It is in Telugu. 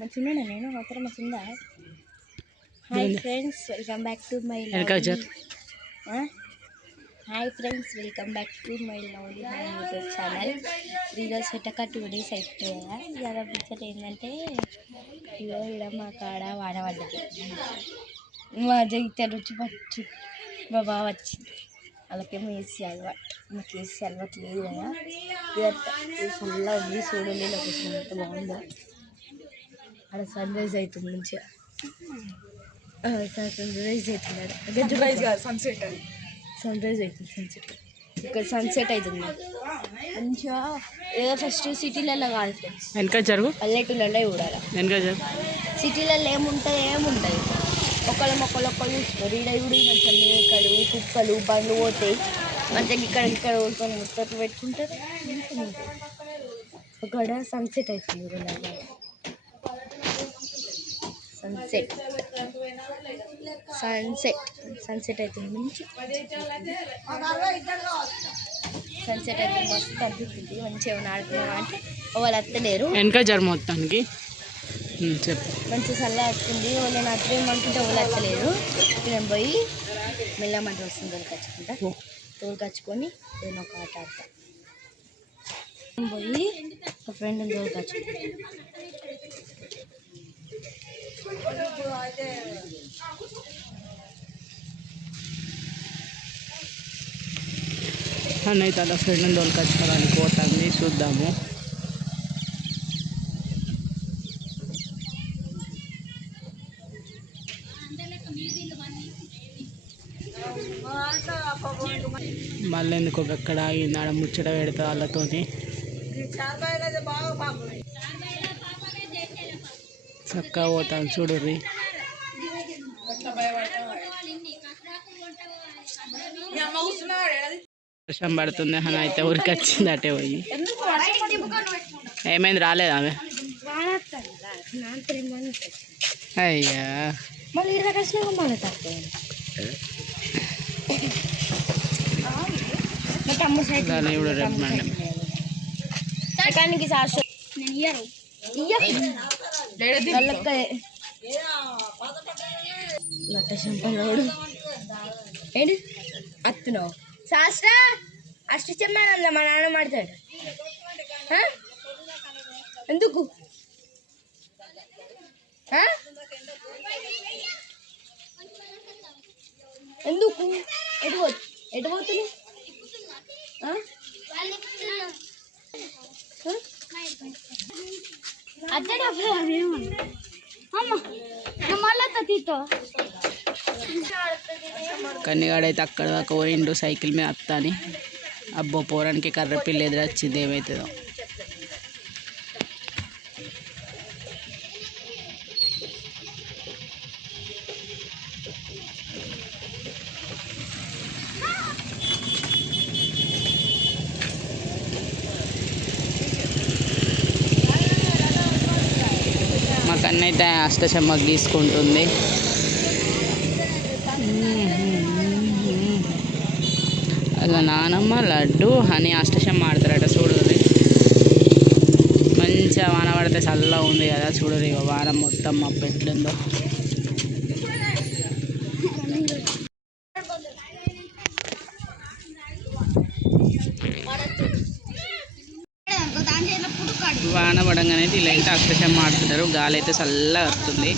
మంచిగా నేను మాత్రం మంచిగా. Hi friends, welcome back to my lovely YouTube channel. ఈరోజు సెటక 2 days అయిపోయాయి కదా. ఇవాళ పిక్చర్ ఏంటంటే ఇదో ఇక్కడ మా కాడ వాడబడ్డది. మా జగిత్యాల నుంచి పచ్చు మా బావ వచ్చింది. వాళ్ళకేమో ఏసీ అలవాటు, మాకు ఏసీ అలవాటు లేదు కదా. ఇదంతా చల్లగా ఉంది. చూడండి లొకేషన్ ఎంత బాగుందో. అక్కడ సన్ రైజ్ అవుతుంది మంచిగా. సన్ రైజ్ అవుతుంది, సన్సెట్ ఇక్కడ సన్సెట్ అవుతుంది మంచిగా. ఏదో ఫస్ట్ సిటీలలో కాదు ఫ్రెండ్స్, వెనక జరుగు, పల్లెటూళ్ళలో చూడాలి. వెనక జరుగు. సిటీలలో ఏముంటుంది ఒకళ్ళు చూస్తారు. ఈడ కూడా మంచిగా మేకలు కుక్కలు బండ్లు పోతాయి. మంచిగా ఇక్కడ ఊరుకొని ముత్తట్లు పెట్టుకుంటారు. అక్కడ సన్సెట్ అవుతుంది. సన్సెట్ అవుతుంది మంచి సన్సెట్ అయితే మస్తు అనిపిస్తుంది. మంచిగా ఏమైనా ఆడుకున్నాం అంటే వాళ్ళు అత్తలేరు. వెనక జరు మొత్తానికి చెప్పు. మంచిగా చల్ల వస్తుంది. నేను అత్తలేమనుకుంటే వాళ్ళు అత్తలేరు. నేను పోయి మెల్లమంట వస్తుంది తోలుకచ్చుకొని నేను ఒక ఆట ఆడతా. పోయి ఒక ఫ్రెండ్ తోలుకచ్చుకుంటా. అన్నైతే అలా ఫ్రెండ్ని తోలుకొచ్చుకోవడానికి పోతుంది. చూద్దాము. మళ్ళీ ఎందుకు ఎక్కడ ఆగింది, ఆడ ముచ్చట పెడతా వాళ్ళతోని. చక్కగా పోతాను చూడుర్రి. వర్షం పడుతుంది అని అయితే ఊరికి వచ్చింది. అటే పోయి ఏమైంది, రాలేదు ఆమె. అయ్యా ఇప్పుడు రేపు మండి అత్తున్నావు శాస్త్ర అష్ట చెప్పానన్నా మా నాన్న మాడతాడు. ఎందుకు ఎందుకు ఎటు పోతుంది? కన్నిగాడైతే అక్కడ దాకా పోయిండు సైకిల్ మీద అత్త అని. అబ్బో పోరానికి కర్ర పిల్ల ఎదురు వచ్చింది, ఏమవుతుందో. మా కన్నైతే అష్టచమ్మకు తీసుకుంటుంది. అలా నానమ్మ లడ్డు అని అష్టచమ్మ ఆడతారట. చూడుర్రి మంచిగా వాన పడితే చల్లగా ఉంది కదా. చూడుర్రి వాన మొత్తం మబ్బు ఎట్లుందో. వాన పడంగానే వీళ్ళైతే అష్టచమ్మ ఆడుతుంటారు. గాలి అయితే చల్లగా వస్తుంది.